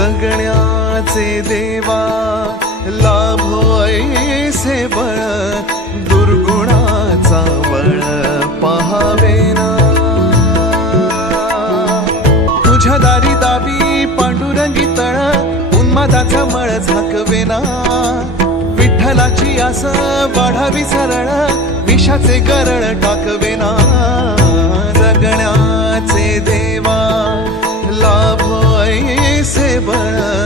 जगण्याचे देवा लाभो ऐसे बळ. दुर्गुणाचा बळ पहावे ना. तुझ्या दारी दावी पांडुरंगी तळ उन्मादाचा मळ झाकवेना विठ्ठलाची आस वाढावी सरळ विषाचे गरळ टाकवेना जगण्याचे देवा लाभ ऐसे बळ